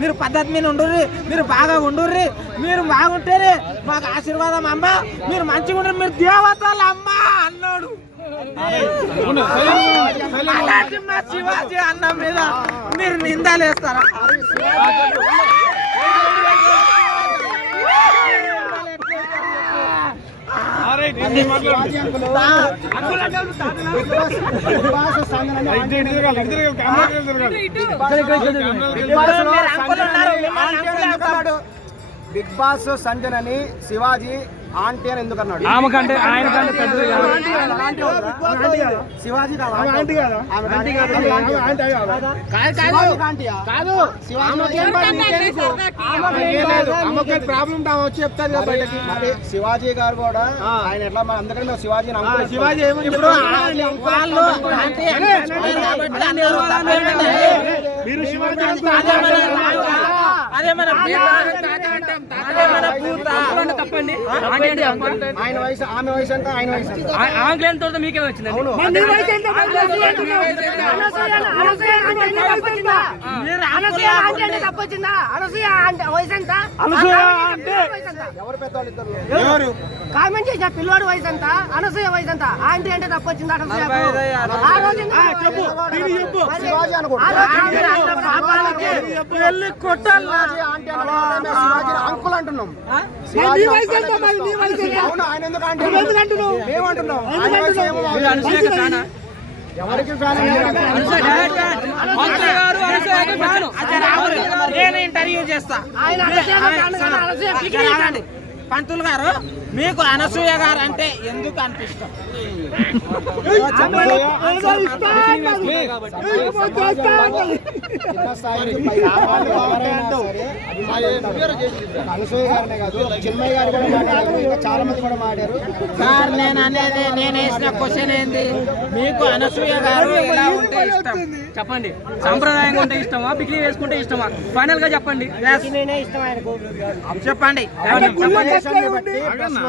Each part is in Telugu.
మీరు పద్ధతి మీద ఉండుర్రి మీరు బాగా ఉండుర్రి మీరు బాగుంటేనే మాకు ఆశీర్వాదం అమ్మ. మీరు మంచిగా ఉండరు మీరు దేవతలు అమ్మ అన్నాడు. అలాంటి మా శివాజీ అన్న మీద మీరు నిందలేస్తారా మీరు అంకులు ఉన్నారు, మిమ్మల్ని అంకులు అంటారు. బిగ్ బాస్ సంజన్ అని శివాజీ ఆంటీ అని ఎందుకు అన్నాడు ఆమె కంటే ఆయన కంటే పెద్దది కాదు. ఆంటీ అవుతుందా? శివాజీ? ఆంటీ కాదా? కాదా? ప్రాబ్లం వచ్చి. మరి శివాజీ గారు కూడా ఆయన ఎట్లా అందుకని మేము శివాజీ శివాజీ మీరు శివాజీ అదే మన అదే మన మన. అంటే తప్పండి. ఆయన వయసు ఆమె వయసు ఎంత ఆయన వయసు ఎంత? ఆ- ఆమె లేని తర్వాత మీకే వచ్చింది అవును మీరు ఎవరు పెద్దవాళ్ళు ఇద్దరు కామెంట్ చేసిన పిల్లోడు వయసు ఎంత అనసూయ వయసు ఎంత ఆంటీ అంటే తప్పొచ్చింది ఆ రోజు అంత అంకుల్ అంటున్నాం ఎవరికి నేను ఇంటర్వ్యూ చేస్తా. పంతులు గారు మీకు అనసూయ గారు అంటే ఎందుకు అనిపిస్తాం సరే నేను అనేది నేను వేసిన క్వశ్చన్ ఏంది? మీకు అనసూయ గారు ఎలా ఉంటే ఇష్టం? చెప్పండి. సాంప్రదాయంగా ఉంటే ఇష్టమా? పిక్నిక్ వేసుకుంటే ఇష్టమా? ఫైనల్గా చెప్పండి. చెప్పండి.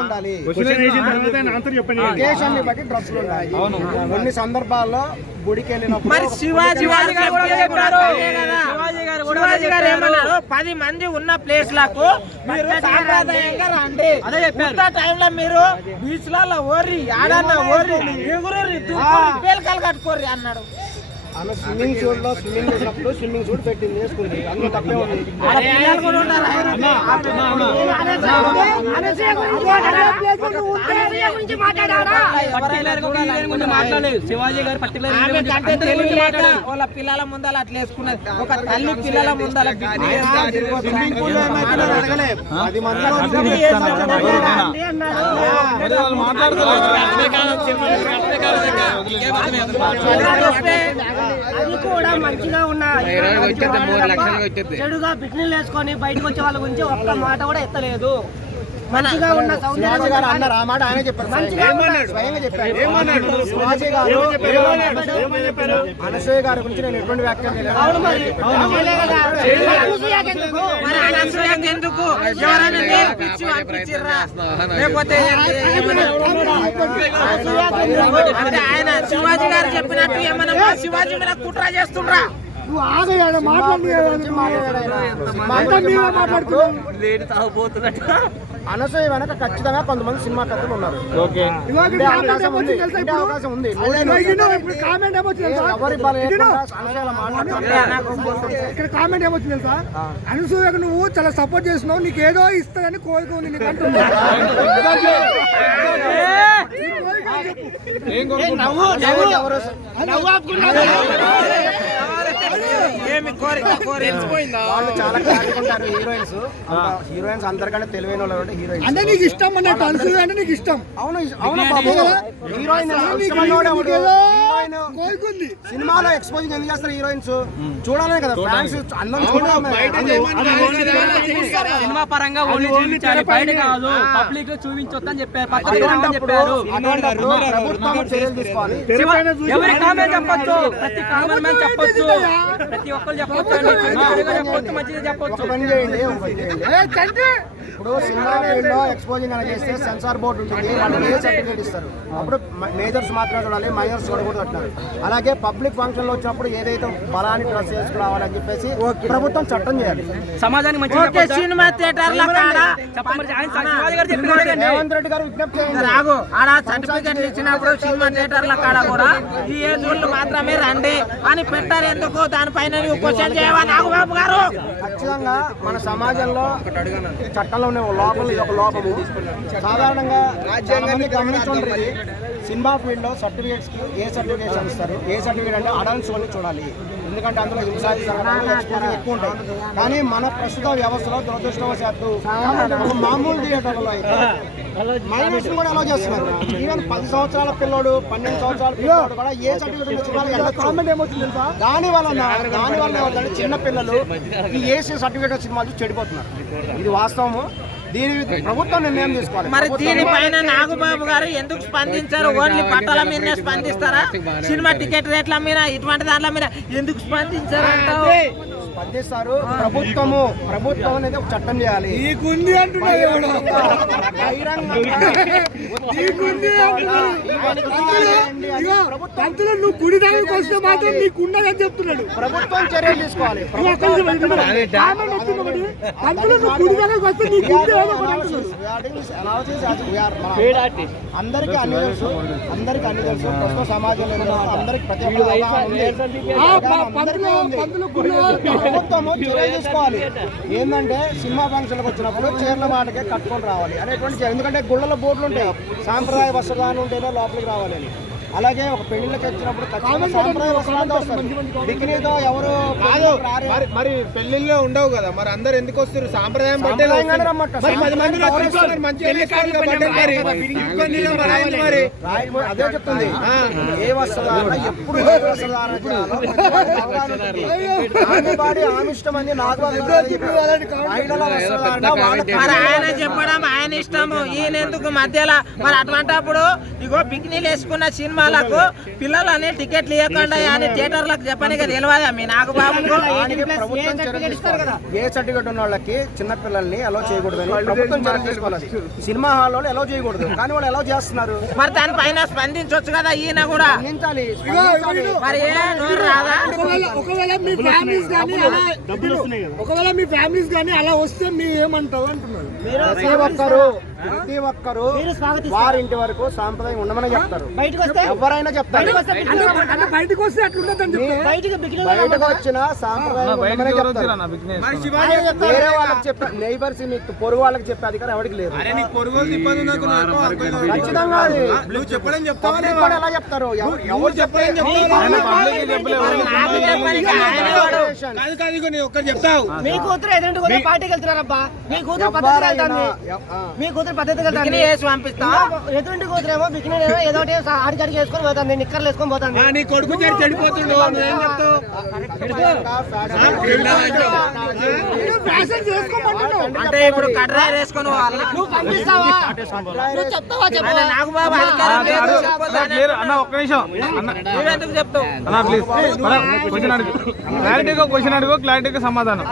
ఉండాలి. లొకేషన్ని బట్టి డ్రెస్సులు ఉండాలి. కొన్ని సందర్భాల్లో గుడికి వెళ్ళినప్పుడు మరి శివాజీ గారు. ఏమన్నారు పది మంది ఉన్న ప్లేస్లకు మీరు సాంప్రదాయంగా రండి. అదే చెప్పారు. టైంలో మీరు బీచ్లలో ఓర్రి ఆడన్న ఓర్రి ఎగురు పేలకాలు కట్టుకోర్రి అన్నాడు. ఆమె స్విమ్మింగ్ సూట్లో స్విమ్మింగ్ చేసినప్పుడు స్విమ్మింగ్ సూట్ పెట్టింది వేసుకుంది అందులో తప్పే ఉంది శివాజీ గారు వాళ్ళ పిల్లల ముందల అట్లా వేసుకున్నది ఒక తల్లి పిల్లల ముందల బిడ్డ మంచిగా ఉన్న చెడుగా పిక్నిక్ వేసుకొని బయటకు వచ్చే వాళ్ళ గురించి ఒక్క మాట కూడా ఎత్తలేదు. మంచిగా ఉన్న గారు అన్నారు ఆ మాట ఆయన చెప్పారు. మంచిగా స్వయంగా- చెప్పారు. అనసూయ గారి గురించి నేను ఎటువంటి వ్యాఖ్యలు ఎందుకు? లేకపోతే ఆయన శివాజీ గారు చెప్పినట్టు ఏమన్నా శివాజీ మీద కుట్ర చేస్తుండ్రా? అనసూయ వెనక ఖచ్చితంగా కొంతమంది సినిమా కథలు ఉన్నారు అవకాశం ఉంది అనసూయ. ఇక్కడ కామెంట్ ఏమొచ్చింది తెలుసా అనసూయకు నువ్వు చాలా సపోర్ట్ చేస్తున్నావు నీకు ఏదో ఇస్తుందని కోరిక ఉంది నీకు ఎవరు ఏమి కోరిక కోరిక వాళ్ళు చాలా కాదుకుంటారు హీరోయిన్స్. హీరోయిన్స్ అందరికంటే తెలివైన వాళ్ళు అంటే హీరోయిన్స్. అంటే నీకు ఇష్టం అన్నట్టు అంటే నీకు ఇష్టం. అవును అవును బాబు. హీరోయిన్? హీరోయిన్ సినిమాలో ఎక్స్పోజింగ్ ఎందుకు చేస్తారు హీరోయిన్స్? చూడాలనే కదా. ఫ్యాన్స్ అందరం చూడాలి సినిమా పరంగా ఓన్లీ చూపించాలి. బయట కాదు. పబ్లిక్లో చూపించొద్దని చెప్పారు. పత్రిక రామని చెప్పారు. అటువంటప్పుడు ప్రభుత్వం చర్యలు తీసుకోవాలి. ఎవరి కామెంట్ చెప్పొచ్చు? ప్రతి కామెంట్ మ్యాన్ చెప్పొచ్చు. ప్రతి ఒక్కరు చెప్పొచ్చు. చెప్పొచ్చు మంచిగా చెప్పొచ్చు. ఇప్పుడు సినిమా ఫీల్డ్ ఎక్స్పోజింగ్ అని చేస్తే సెన్సార్ బోర్డు ఉంటుంది. వాళ్ళు ఏ సర్టిఫికేట్ ఇస్తారు? అప్పుడు మేజర్స్ మాత్రమే చూడాలి మైనర్స్ చూడకూడదు చేస్తున్నారు అలాగే పబ్లిక్ ఫంక్షన్లో వచ్చినప్పుడు ఏదైతే బలాన్ని డ్రెస్ వేసుకురావాలని చెప్పేసి ప్రభుత్వం చట్టం చేయాలి. సమాజానికి మంచి సినిమా కదండి. రేవంత్ రెడ్డి గారు విజ్ఞప్తి చేయండి. రాగు ఆడ సర్టిఫికెట్ ఇచ్చినప్పుడు సినిమా థియేటర్ల కాడ కూడా ఈ ఏజ్ వాళ్ళు మాత్రమే రండి అని పెట్టారు ఎందుకు? దానిపైన క్వశ్చన్ చేయవా నాగబాబు గారు? ఖచ్చితంగా మన సమాజంలో చట్టంలో ఒక లోపం ఇది ఒక లోపము. సాధారణంగా రాజ్యాంగాన్ని గమనించుంటుంది సినిమా ఫీల్డ్లో సర్టిఫికేట్స్కి ఏ సర్టిఫికేషన్ ఇస్తారు ఏ సర్టిఫికేట్ అంటే అడల్ట్స్ వాళ్ళు చూడాలి. ఎందుకంటే అందులో హింసాది సంఘటనలు exposure ఎక్కువ ఉంటాయి. కానీ మన ప్రస్తుత వ్యవస్థలో దురదృష్టవశాత్తు ఒక మామూలు థియేటర్లో అయితే మైనర్స్ కూడా అలా చేస్తున్నారు. ఈవెన్ పది సంవత్సరాల పిల్లోడు పన్నెండు సంవత్సరాల పిల్లోడు కూడా ఏ సర్టిఫికేట్ దాని వలన దాని వలన చిన్న పిల్లలు ఈ ఏసీ సర్టిఫికేట్ సినిమాలు చూసి చెడిపోతున్నారు. ఇది వాస్తవము. దీని ప్రభుత్వం నిర్ణయం తీసుకోవాలి. మరి దీనిపైన నాగబాబు గారు ఎందుకు స్పందించారు? ఓన్లీ బట్టల మీదనే స్పందిస్తారా? సినిమా టికెట్ రేట్ల మీద ఇటువంటి దాంట్ల మీద ఎందుకు స్పందించారు స్పందిస్తారు. ప్రభుత్వము ప్రభుత్వం అనేది ఒక చట్టం చేయాలి. నీకుంది పంతులు నువ్వు గుడి దగ్గరికి వస్తే మాత్రం నీకుండదని చెప్తున్నాడు ప్రభుత్వం చర్యలు తీసుకోవాలి. పంతులు నువ్వు గుడి దగ్గరికి వస్తే నీకు అందరికి అన్ని తెలుసు. అందరికి అన్ని తెలుసు. ప్రస్తుత సమాజంలో అందరికి ప్రతి ప్రభుత్వము చర్యలు తీసుకోవాలి. ఏంటంటే సినిమా ఫంక్షన్లకు వచ్చినప్పుడు చీరల మాటకే కట్టుకొని రావాలి అనేటువంటి ఎందుకంటే గుళ్ళలో బోర్డులు ఉంటాయి. సాంప్రదాయ వస్త్రదానం ఉంటేనే లోపలికి రావాలని. అలాగే ఒక పెళ్ళిళ్ళకి వచ్చినప్పుడు ఎవరు కాదు. మరి మరి ఉండవు కదా. మరి అందరు ఎందుకు వస్తారు? సాంప్రదాయం బట్టే. మరి అదే చెప్తుంది. ఏ వస్త్రధారణ ఎప్పుడు ఆయన చెప్పడం ఆయన ఇష్టము. ఈయన ఎందుకు మధ్యలో? మరి అటువంటప్పుడు ఇగో పిక్నిక్ వేసుకున్న సినిమాలకు పిల్లలని టికెట్లు ఇవ్వకుండా అని థియేటర్లకు చెప్పని తెలియదా మీ తీసుకోవాలి. ఏ సర్టిఫికెట్ ఉన్న వాళ్ళకి చిన్న పిల్లల్ని అలో చేయకూడదని ప్రభుత్వం చర్యలు తీసుకోవాలి సినిమా హాల్ వాళ్ళు ఎలా చేయకూడదు. కానీ వాళ్ళు ఎలా చేస్తున్నారు. మరి దానిపైన స్పందించవచ్చు కదా ఈయన కూడా. మరి ఏ నోరు రాదా? ఒకవేళ ఒకవేళ మీ ఫ్యామిలీస్ కానీ అలా ఒకవేళ మీ ఫ్యామిలీస్ కానీ అలా వస్తే మీ ఏమంటావు అంటున్నారు? ప్రతి ఒక్కరు వారింటి వరకు సాంప్రదాయం ఉండమని చెప్తారు. బయటకు వస్తే ఎవరైనా చెప్తారు. బయటకు వస్తే బయటకు వచ్చిన సాంప్రదాయం ఉండమని చెప్తారు. మరి శివాజీ వేరే వాళ్ళకి చెప్పే నైబర్స్ మీకు పొరుగు వాళ్ళకి చెప్పే అధికారం ఎవరికి లేదు. ఖచ్చితంగా ఎలా చెప్తారు? ఎవరు- మీ కూతురు కూతురు పార్టీకి వెళ్తున్నారబ్బా. మీ కూతురు. మీ కూతురు కూతురు ఏమో బికినీ ఏమో ఏదో ఒకటి ఆడికి అడిగి వేసుకొని పోతాంది నిక్కర్లు వేసుకొని పోతాంది ఆ, నీ కొడుకు చెడిపోతుండు అంటే ఇప్పుడు కడ్రాయి వేసుకొని వాళ్ళ నువ్వు పంపిస్తావా? నువ్వు చెప్తావా చెప్పు. అన్న ఒక్క నిమిషం. నువ్వెందుకు చెప్తావు? అన్న ప్లీజ్ క్వశ్చన్ అడుగు. క్లారిటీగా క్వశ్చన్ అడుగు క్లారిటీగా సమాధానం.